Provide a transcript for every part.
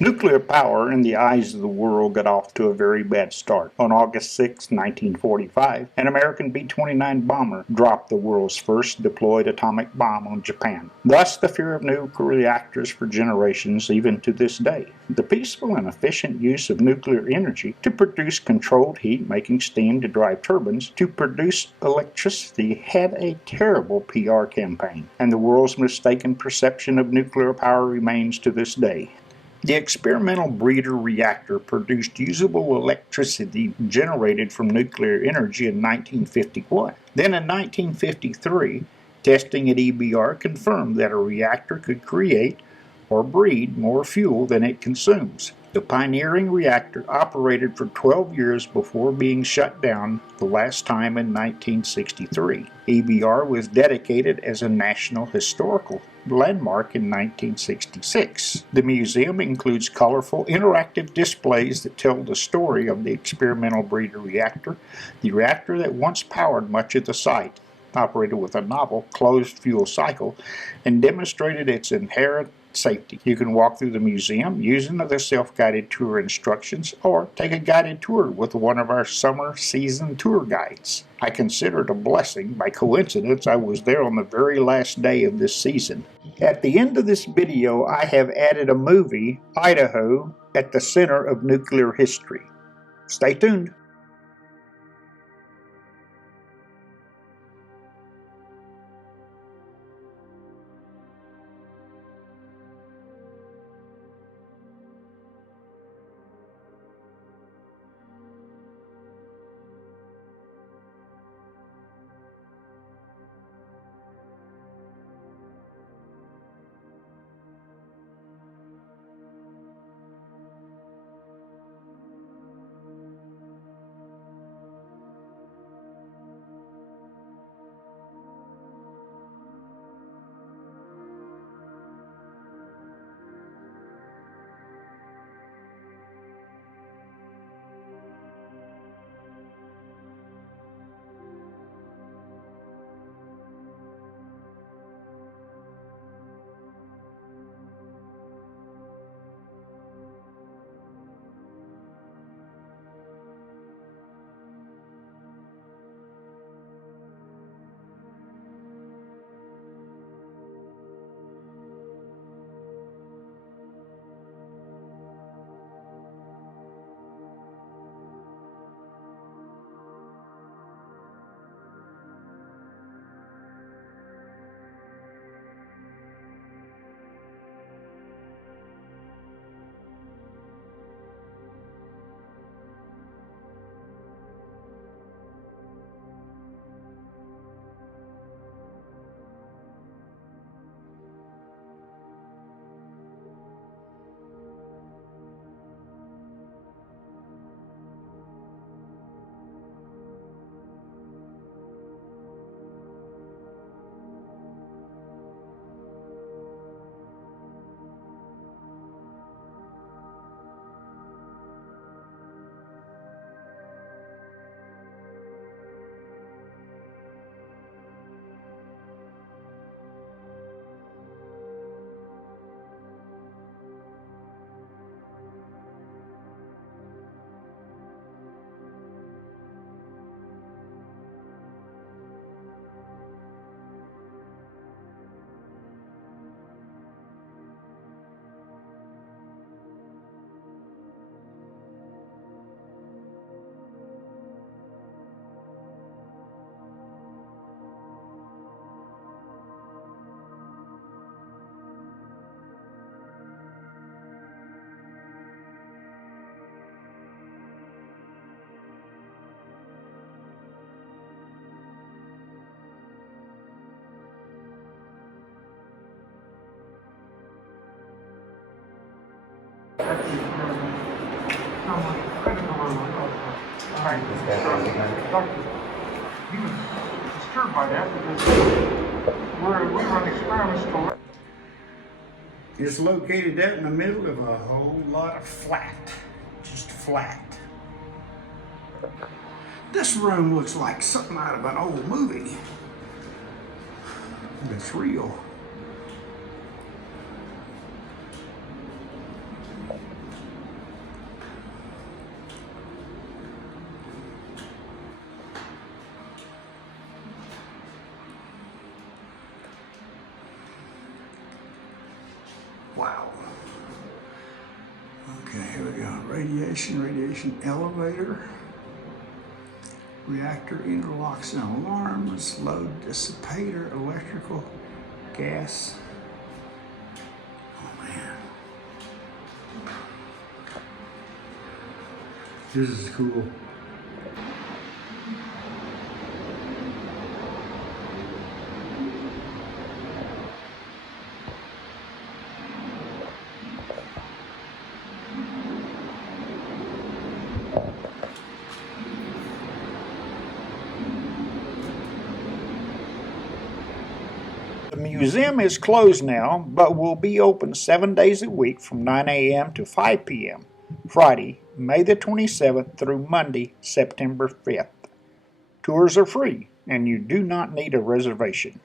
Nuclear power in the eyes of the world got off to a very bad start. On August 6, 1945, an American B-29 bomber dropped the world's first deployed atomic bomb on Japan. Thus, the fear of nuclear reactors for generations, even to this day. The peaceful and efficient use of nuclear energy to produce controlled heat, making steam to drive turbines, to produce electricity had a terrible PR campaign, and the world's mistaken perception of nuclear power remains to this day. The experimental breeder reactor produced usable electricity generated from nuclear energy in 1951. Then in 1953, testing at EBR confirmed that a reactor could create or breed more fuel than it consumes. The pioneering reactor operated for 12 years before being shut down the last time in 1963. EBR was dedicated as a National Historical Landmark in 1966. The museum includes colorful, interactive displays that tell the story of the experimental breeder reactor, the reactor that once powered much of the site, operated with a novel closed fuel cycle, and demonstrated its inherent safety. You can walk through the museum using the self-guided tour instructions or take a guided tour with one of our summer season tour guides. I consider it a blessing. By coincidence, I was there on the very last day of this season. At the end of this video, I have added a movie, Idaho, at the center of nuclear history. Stay tuned. He was disturbed by that because we run experiments to. It's located out in the middle of a whole lot of flat, just flat. This room looks like something out of an old movie. It's real. Here we go. Radiation elevator. Reactor interlocks and alarms. Load dissipator, electrical, gas. Oh man. This is cool. The museum is closed now, but will be open 7 days a week from 9 a.m. to 5 p.m. Friday, May the 27th through Monday, September 5th. Tours are free, and you do not need a reservation.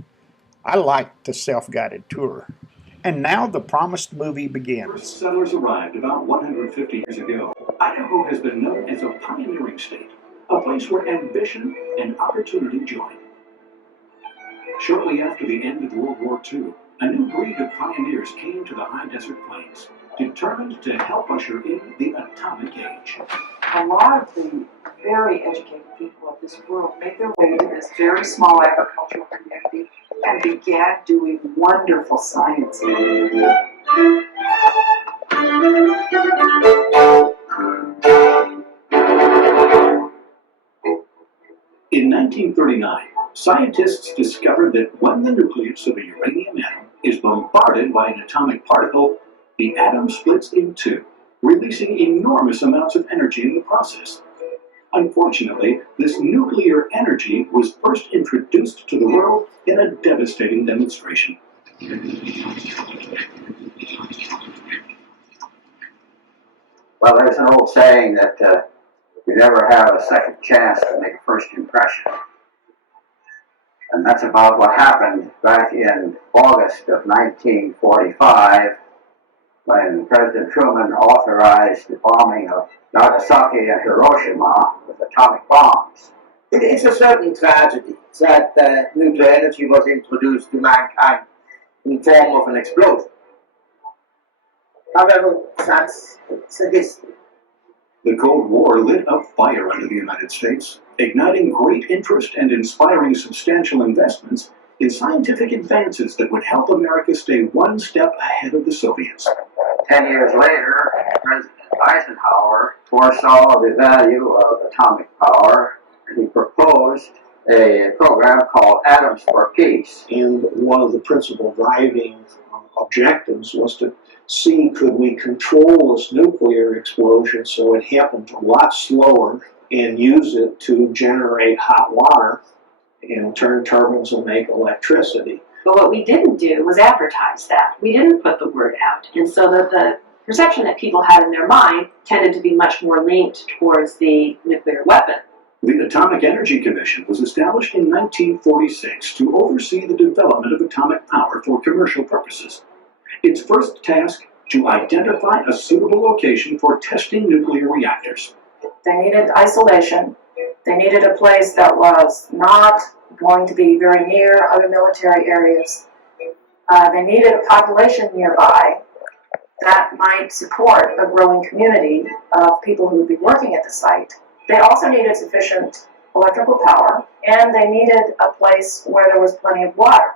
I like the self-guided tour. And now the promised movie begins. First settlers arrived about 150 years ago. Idaho has been known as a pioneering state, a place where ambition and opportunity join. Shortly after the end of World War II, a new breed of pioneers came to the high desert plains, determined to help usher in the atomic age. A lot of the very educated people of this world made their way to this very small agricultural community and began doing wonderful science. In 1939, scientists discovered that when the nucleus of a uranium atom is bombarded by an atomic particle, the atom splits in two, releasing enormous amounts of energy in the process. Unfortunately, this nuclear energy was first introduced to the world in a devastating demonstration. Well, there's an old saying that you never have a second chance to make a first impression. And that's about what happened back in August of 1945 when President Truman authorized the bombing of Nagasaki and Hiroshima with atomic bombs. It's a certain tragedy that nuclear energy was introduced to mankind in form of an explosion. However, it's a history. The Cold War lit a fire under the United States, igniting great interest and inspiring substantial investments in scientific advances that would help America stay one step ahead of the Soviets. 10 years later, President Eisenhower foresaw the value of atomic power, and he proposed a program called Atoms for Peace. And one of the principal driving objectives was to see, could we control this nuclear explosion so it happened a lot slower and use it to generate hot water and turn turbines and make electricity. But what we didn't do was advertise that. We didn't put the word out. And so the perception that people had in their mind tended to be much more linked towards the nuclear weapon. The Atomic Energy Commission was established in 1946 to oversee the development of atomic power for commercial purposes. Its first task, to identify a suitable location for testing nuclear reactors. They needed isolation. They needed a place that was not going to be very near other military areas. They needed a population nearby that might support a growing community of people who would be working at the site. They also needed sufficient electrical power, and they needed a place where there was plenty of water.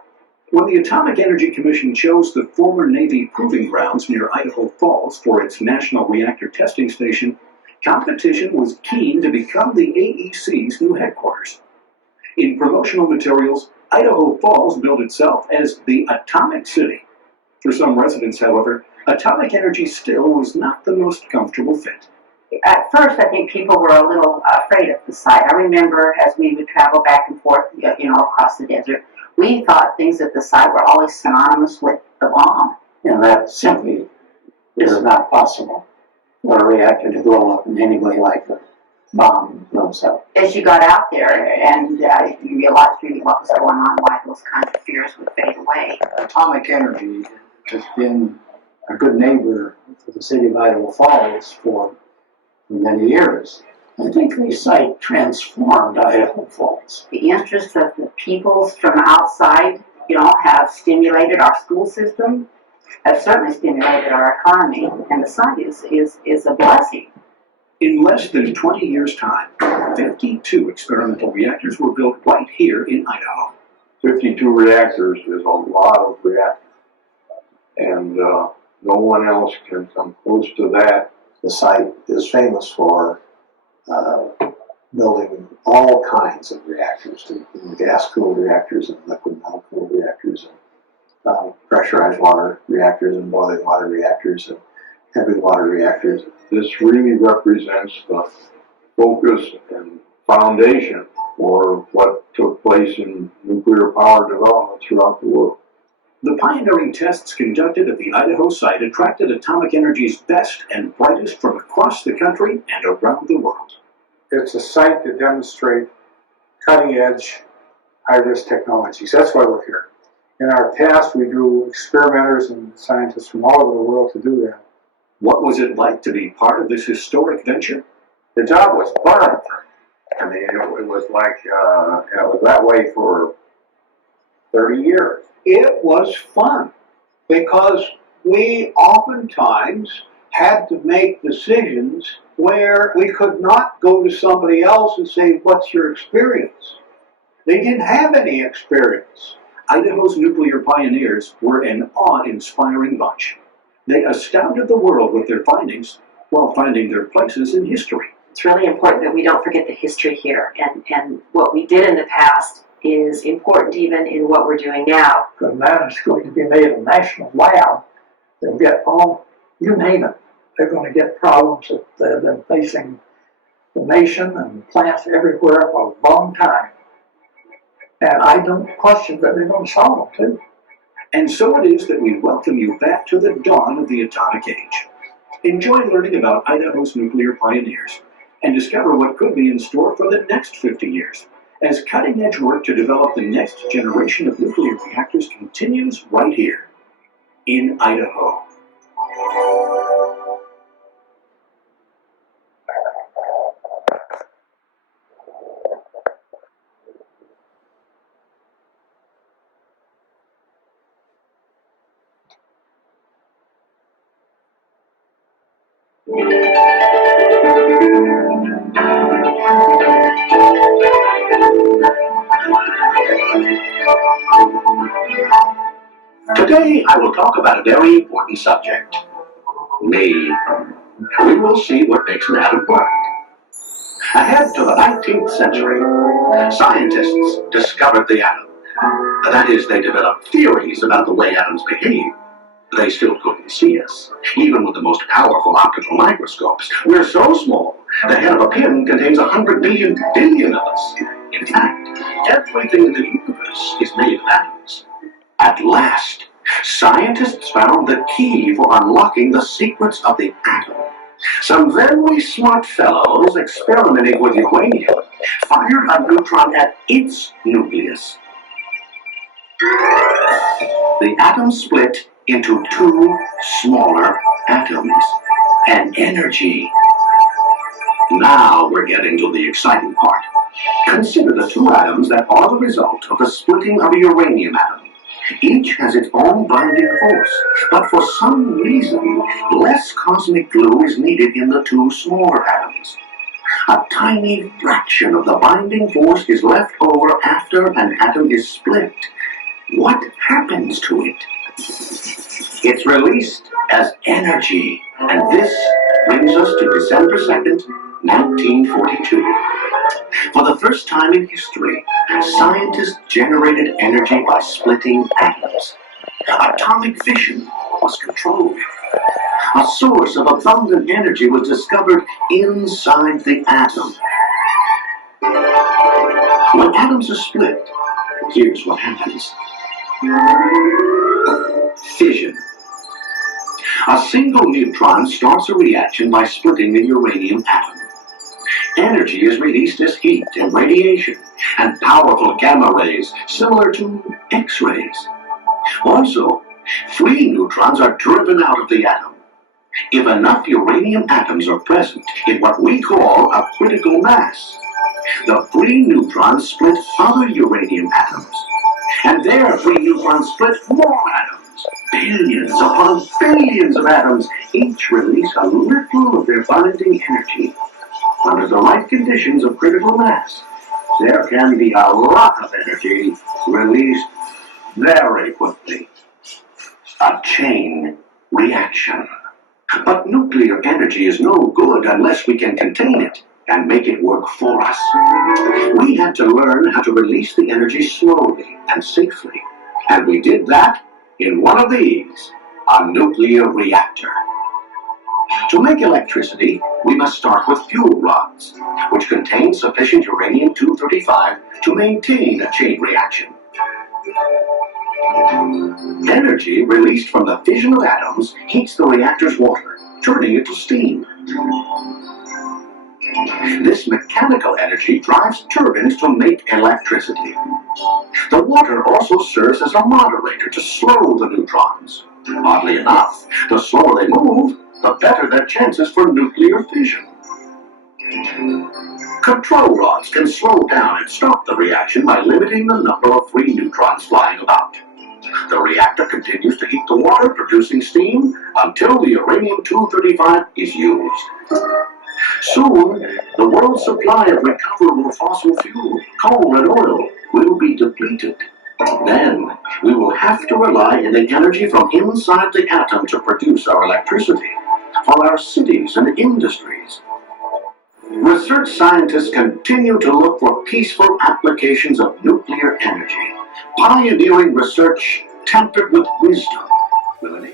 When the Atomic Energy Commission chose the former Navy Proving Grounds near Idaho Falls for its National Reactor Testing Station, competition was keen to become the AEC's new headquarters. In promotional materials, Idaho Falls billed itself as the Atomic City. For some residents, however, atomic energy still was not the most comfortable fit. At first, I think people were a little afraid of the site. I remember as we would travel back and forth, across the desert, we thought things at the site were always synonymous with the bomb. And that simply is not possible for a reactor to blow up in any way like a bomb blows up. As you got out there and you realized really what was going on, why those kinds of fears would fade away. Atomic energy has been a good neighbor for the city of Idaho Falls for many years. I think the site transformed Idaho Falls. The interest of the people from outside, have stimulated our school system. have certainly stimulated our economy, and the site is a blessing. In less than 20 years' time, 52 experimental reactors were built right here in Idaho. 52 reactors is a lot of reactors. And no one else can come close to that. The site is famous for building all kinds of reactors, gas-cooled reactors and liquid metal-cooled reactors, and pressurized water reactors and boiling water reactors and heavy water reactors. This really represents the focus and foundation for what took place in nuclear power development throughout the world. The pioneering tests conducted at the Idaho site attracted atomic energy's best and brightest from across the country and around the world. It's a site to demonstrate cutting-edge, high-risk technologies. That's why we're here. In our past, we drew experimenters and scientists from all over the world to do that. What was it like to be part of this historic venture? The job was fun. I mean, it was like, it was that way for 30 years. It was fun because we oftentimes had to make decisions where we could not go to somebody else and say, what's your experience? They didn't have any experience. Idaho's nuclear pioneers were an awe-inspiring bunch. They astounded the world with their findings while finding their places in history. It's really important that we don't forget the history here, and what we did in the past is important even in what we're doing now. The man is going to be made a national lab. They'll get all, you name it. They're going to get problems that have been facing the nation and plants everywhere for a long time. And I don't question that they're going to solve them too. And so it is that we welcome you back to the dawn of the atomic age. Enjoy learning about Idaho's nuclear pioneers and discover what could be in store for the next 50 years as cutting-edge work to develop the next generation of nuclear reactors continues right here in Idaho. Today I will talk about a very important subject. Me. We will see what makes an atom work. Ahead to the 19th century, scientists discovered the atom. That is, they developed theories about the way atoms behave. They still couldn't see us, even with the most powerful optical microscopes. We're so small, the head of a pin contains 100 billion of us. In fact, everything in the universe is made of atoms. At last, scientists found the key for unlocking the secrets of the atom. Some very smart fellows experimenting with uranium fired a neutron at its nucleus. The atom split into two smaller atoms, and energy. Now we're getting to the exciting part. Consider the two atoms that are the result of the splitting of a uranium atom. Each has its own binding force, but for some reason, less cosmic glue is needed in the two smaller atoms. A tiny fraction of the binding force is left over after an atom is split. What happens to it? It's released as energy, and this brings us to December 2nd, 1942. For the first time in history, scientists generated energy by splitting atoms. Atomic fission was controlled. A source of abundant energy was discovered inside the atom. When atoms are split, here's what happens. Fission. A single neutron starts a reaction by splitting the uranium atom. Energy is released as heat and radiation, and powerful gamma rays similar to X-rays. Also, free neutrons are driven out of the atom. If enough uranium atoms are present in what we call a critical mass, the free neutrons split other uranium atoms, and their free neutrons split more atoms. Billions upon billions of atoms each release a little of their binding energy. Under the right conditions of critical mass, there can be a lot of energy released very quickly. A chain reaction. But nuclear energy is no good unless we can contain it and make it work for us. We had to learn how to release the energy slowly and safely. And we did that in one of these, a nuclear reactor. To make electricity, we must start with fuel rods, which contain sufficient uranium-235 to maintain a chain reaction. Energy released from the fission of atoms heats the reactor's water, turning it to steam. This mechanical energy drives turbines to make electricity. The water also serves as a moderator to slow the neutrons. Oddly enough, the slower they move, the better their chances for nuclear fission. Control rods can slow down and stop the reaction by limiting the number of free neutrons flying about. The reactor continues to heat the water, producing steam, until the uranium-235 is used. Soon, the world's supply of recoverable fossil fuel, coal and oil, will be depleted. Then, we will have to rely on the energy from inside the atom to produce our electricity, for our cities and industries. Research scientists continue to look for peaceful applications of nuclear energy. Pioneering research tempered with wisdom will enable